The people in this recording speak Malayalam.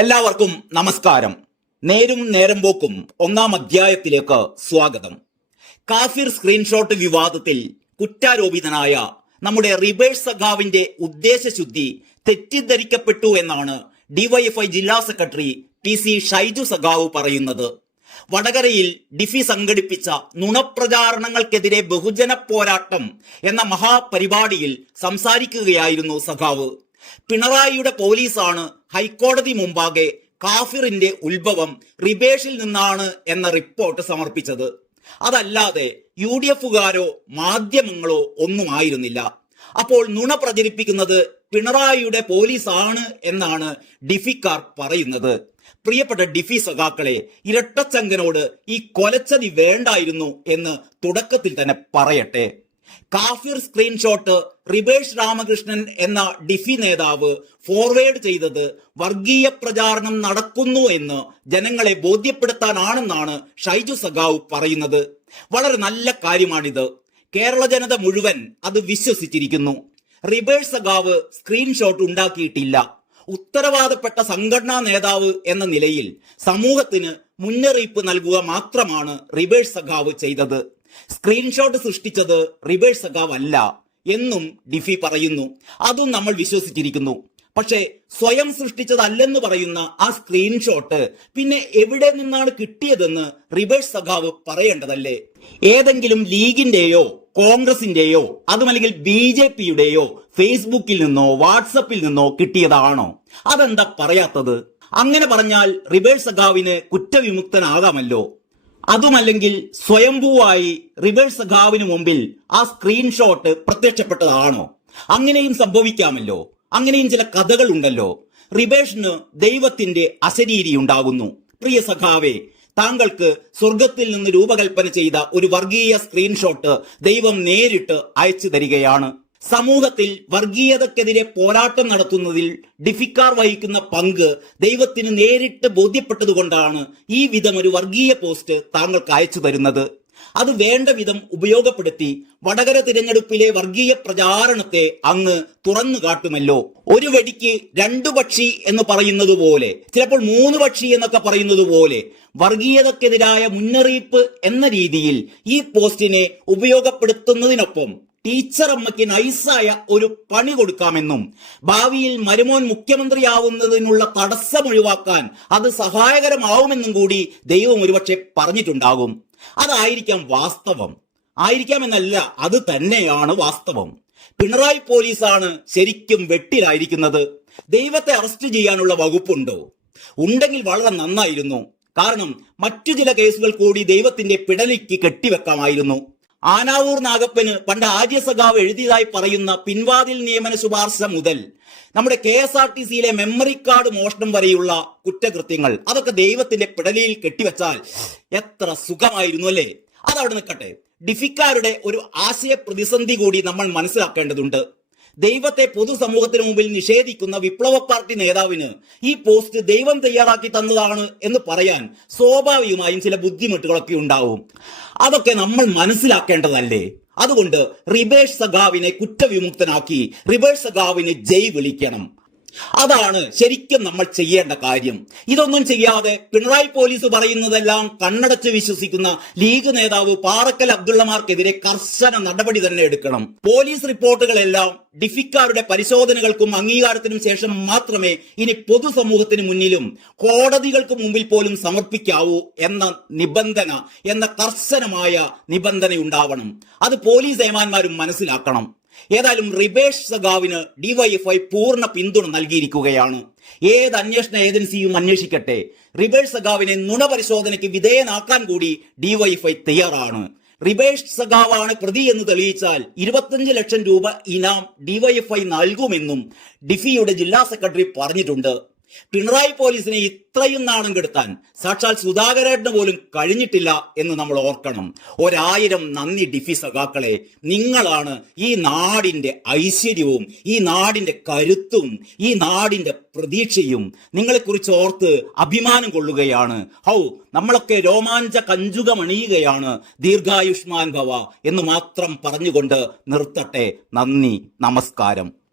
എല്ലാവർക്കും നമസ്കാരം. നേരും നേരം പോക്കും ഒന്നാം അധ്യായത്തിലേക്ക് സ്വാഗതം. കാഫിർ സ്ക്രീൻഷോട്ട് വിവാദത്തിൽ കുറ്റാരോപിതനായ നമ്മുടെ റിബേഴ്സ് സഖാവിന്റെ ഉദ്ദേശശുദ്ധി തെറ്റിദ്ധരിക്കപ്പെട്ടു എന്നാണ് ഡിവൈഎഫ്ഐ ജില്ലാ സെക്രട്ടറി ടി സി ഷൈജു സഖാവ് പറയുന്നത്. വടകരയിൽ ഡിഫി സംഘടിപ്പിച്ച നുണപ്രചാരണങ്ങൾക്കെതിരെ ബഹുജന പോരാട്ടം എന്ന മഹാപരിപാടിയിൽ സംസാരിക്കുകയായിരുന്നു സഖാവ്. പിണറായിയുടെ പോലീസാണ് ഹൈക്കോടതി മുമ്പാകെ കാഫിറിന്റെ ഉത്ഭവം റിബേഷിൽ നിന്നാണ് എന്ന റിപ്പോർട്ട് സമർപ്പിച്ചത്. അതല്ലാതെ യു ഡി എഫുകാരോ മാധ്യമങ്ങളോ ഒന്നും ആയിരുന്നില്ല. അപ്പോൾ നുണ പ്രചരിപ്പിക്കുന്നത് പിണറായിയുടെ പോലീസാണ് എന്നാണ് ഡിഫിക്കാർ പറയുന്നത്. പ്രിയപ്പെട്ട ഡിഫി സഖാക്കളെ ഇരട്ടച്ചങ്കനോട് ഈ കൊലച്ചതി വേണ്ടായിരുന്നു എന്ന് തുടക്കത്തിൽ തന്നെ പറയട്ടെ. കാഫിർ സ്ക്രീൻഷോട്ട് റിബേഷ് രാമകൃഷ്ണൻ എന്ന ഡിഫി നേതാവ് ഫോർവേഡ് ചെയ്തത് വർഗീയ പ്രചാരണം നടക്കുന്നു എന്ന് ജനങ്ങളെ ബോധ്യപ്പെടുത്താനാണെന്നാണ് ഷൈജു സഖാവ് പറയുന്നത്. വളരെ നല്ല കാര്യമാണിത്. കേരള ജനത മുഴുവൻ അത് വിശ്വസിച്ചിരിക്കുന്നു. റിബേഷ് സഖാവ് സ്ക്രീൻഷോട്ട് ഉണ്ടാക്കിയിട്ടില്ല. ഉത്തരവാദപ്പെട്ട സംഘടനാ നേതാവ് എന്ന നിലയിൽ സമൂഹത്തിന് മുന്നറിയിപ്പ് നൽകുക മാത്രമാണ് റിബേഷ് സഖാവ് ചെയ്തത്. സ്ക്രീൻഷോട്ട് സൃഷ്ടിച്ചത് റിവേഴ്സ് സഖാവ് അല്ല എന്നും ഡിഫി പറയുന്നു. അതും നമ്മൾ വിശ്വസിച്ചിരിക്കുന്നു. പക്ഷേ സ്വയം സൃഷ്ടിച്ചതല്ലെന്ന് പറയുന്ന ആ സ്ക്രീൻഷോട്ട് പിന്നെ എവിടെ നിന്നാണ് കിട്ടിയതെന്ന് റിവേഴ്സ് സഖാവ് പറയേണ്ടതല്ലേ? ഏതെങ്കിലും ലീഗിന്റെയോ കോൺഗ്രസിന്റെയോ അതുമല്ലെങ്കിൽ ബി ജെ പിയുടെയോ ഫേസ്ബുക്കിൽ നിന്നോ വാട്സപ്പിൽ നിന്നോ കിട്ടിയതാണോ? അതെന്താ പറയാത്തത്? അങ്ങനെ പറഞ്ഞാൽ റിവേഴ്സ് സഖാവിന് കുറ്റവിമുക്തനാകാമല്ലോ. അതുമല്ലെങ്കിൽ സ്വയംഭൂവായി റിവേഴ്സ് ഗാവിന് മുമ്പിൽ ആ സ്ക്രീൻഷോട്ട് പ്രത്യക്ഷപ്പെട്ടതാണോ? അങ്ങനെയും സംഭവിക്കാമല്ലോ. അങ്ങനെയും ചില കഥകൾ ഉണ്ടല്ലോ റിബേഷിന് ദൈവത്തിന്റെ അശരീരി ഉണ്ടാകുന്നു. പ്രിയ സഖാവേ താങ്കൾക്ക് സ്വർഗത്തിൽ നിന്ന് രൂപകൽപ്പന ചെയ്ത ഒരു വർഗീയ സ്ക്രീൻഷോട്ട് ദൈവം നേരിട്ട് അയച്ചു തരികയാണ്. സമൂഹത്തിൽ വർഗീയതക്കെതിരെ പോരാട്ടം നടത്തുന്നതിൽ ഡിഫിക്കാർ വഹിക്കുന്ന പങ്ക് ദൈവത്തിന് നേരിട്ട് ബോധ്യപ്പെട്ടതുകൊണ്ടാണ് ഈ വിധം ഒരു വർഗീയ പോസ്റ്റ് താങ്കൾക്ക് അയച്ചു തരുന്നത്. അത് വേണ്ട വിധം ഉപയോഗപ്പെടുത്തി വടകര തിരഞ്ഞെടുപ്പിലെ വർഗീയ പ്രചാരണത്തെ അങ്ങ് തുറന്നു കാട്ടുമല്ലോ. ഒരു വെടിക്ക് രണ്ടു പക്ഷി എന്ന് പറയുന്നത് പോലെ ചിലപ്പോൾ മൂന്ന് പക്ഷി എന്നൊക്കെ പറയുന്നത് പോലെ വർഗീയതക്കെതിരായ മുന്നറിയിപ്പ് എന്ന രീതിയിൽ ഈ പോസ്റ്റിനെ ഉപയോഗപ്പെടുത്തുന്നതിനൊപ്പം ടീച്ചർ അമ്മയ്ക്ക് നൈസായ ഒരു പണി കൊടുക്കാമെന്നും ഭാവിയിൽ മരുമോൻ മുഖ്യമന്ത്രിയാവുന്നതിനുള്ള തടസ്സം ഒഴിവാക്കാൻ അത് സഹായകരമാവുമെന്നും കൂടി ദൈവം ഒരുപക്ഷെ പറഞ്ഞിട്ടുണ്ടാകും. അതായിരിക്കാം വാസ്തവം. ആയിരിക്കാമെന്നല്ല അത് തന്നെയാണ് വാസ്തവം. പിണറായി പോലീസാണ് ശരിക്കും വെട്ടിലായിരിക്കുന്നത്. ദൈവത്തെ അറസ്റ്റ് ചെയ്യാനുള്ള വകുപ്പുണ്ടോ? ഉണ്ടെങ്കിൽ വളരെ നന്നായിരുന്നു. കാരണം മറ്റു ചില കേസുകൾ കൂടി ദൈവത്തിന്റെ പിടലിക്ക് കെട്ടിവെക്കാമായിരുന്നു. ആനാവൂർ നാഗപ്പന് പണ്ട് ആര്യസഖാവ് എഴുതിയതായി പറയുന്ന പിൻവാതിൽ നിയമന ശുപാർശ മുതൽ നമ്മുടെ കെ എസ് ആർ ടി സിയിലെ മെമ്മറി കാർഡ് മോഷണം വരെയുള്ള കുറ്റകൃത്യങ്ങൾ അതൊക്കെ ദൈവത്തിന്റെ പിടലിയിൽ കെട്ടിവെച്ചാൽ എത്ര സുഖമായിരുന്നു അല്ലേ? അതവിടെ നിൽക്കട്ടെ. ഡിഫിക്കാരുടെ ഒരു ആശയ പ്രതിസന്ധി കൂടി നമ്മൾ മനസ്സിലാക്കേണ്ടതുണ്ട്. ദൈവത്തെ പൊതുസമൂഹത്തിന് മുമ്പിൽ നിഷേധിക്കുന്ന വിപ്ലവ പാർട്ടി നേതാവിന് ഈ പോസ്റ്റ് ദൈവം തയ്യാറാക്കി തന്നതാണ് എന്ന് പറയാൻ സ്വാഭാവികമായും ചില ബുദ്ധിമുട്ടുകളൊക്കെ ഉണ്ടാവും. അതൊക്കെ നമ്മൾ മനസ്സിലാക്കേണ്ടതല്ലേ? അതുകൊണ്ട് റിബേഷ് സഖാവിനെ കുറ്റവിമുക്തനാക്കി റിബേഷ് സഖാവിന് ജയ് വിളിക്കണം. അതാണ് ശരിക്കും നമ്മൾ ചെയ്യേണ്ട കാര്യം. ഇതൊന്നും ചെയ്യാതെ പിണറായി പോലീസ് പറയുന്നതെല്ലാം കണ്ണടച്ച് വിശ്വസിക്കുന്ന ലീഗ് നേതാവ് പാറക്കൽ അബ്ദുള്ളമാർക്കെതിരെ കർശന നടപടി തന്നെ എടുക്കണം. പോലീസ് റിപ്പോർട്ടുകളെല്ലാം ഡിഫിക്കാരുടെ പരിശോധനകൾക്കും അംഗീകാരത്തിനും ശേഷം മാത്രമേ ഇനി പൊതുസമൂഹത്തിന് മുന്നിലും കോടതികൾക്ക് മുമ്പിൽ പോലും സമർപ്പിക്കാവൂ എന്ന നിബന്ധന എന്ന കർശനമായ നിബന്ധന ഉണ്ടാവണം അത് പോലീസ് ഏമാന്മാരും മനസ്സിലാക്കണം. ഏതായാലും റിബേഷ് സഖാവിന് ഡിവൈഎഫ്ഐ പൂർണ പിന്തുണ നൽകിയിരിക്കുകയാണ്. ഏത് അന്വേഷണ ഏജൻസിയും അന്വേഷിക്കട്ടെ. റിബേഷ് സഖാവിനെ നുണ പരിശോധനയ്ക്ക് വിധേയനാക്കാൻ കൂടി ഡിവൈഎഫ്ഐ തയ്യാറാണ്. റിബേഷ് സഖാവാണ് പ്രതി എന്ന് തെളിയിച്ചാൽ ഇരുപത്തഞ്ച് ലക്ഷം രൂപ ഇനാം ഡിവൈഎഫ്ഐ നൽകുമെന്നും ഡിഫിയുടെ ജില്ലാ സെക്രട്ടറി പറഞ്ഞിട്ടുണ്ട്. പിണറായി പോലീസിനെ ഇത്രയും നാണം കെടുത്താൻ സാക്ഷാൽ സുധാകരേട്ടന് പോലും കഴിഞ്ഞിട്ടില്ല എന്ന് നമ്മൾ ഓർക്കണം. ഒരായിരം നന്ദി ഡിഫി സഖാക്കളെ നിങ്ങളാണ് ഈ നാടിന്റെ ഐശ്വര്യവും ഈ നാടിന്റെ കരുത്തും ഈ നാടിന്റെ പ്രതീക്ഷയും നിങ്ങളെക്കുറിച്ച് ഓർത്ത് അഭിമാനം കൊള്ളുകയാണ്. ഹൗ നമ്മളൊക്കെ രോമാഞ്ച കഞ്ചുകമണിയുകയാണ് ദീർഘായുഷ്മാൻ ഭവ എന്ന് മാത്രം പറഞ്ഞുകൊണ്ട് നിർത്തട്ടെ. നന്ദി നമസ്കാരം.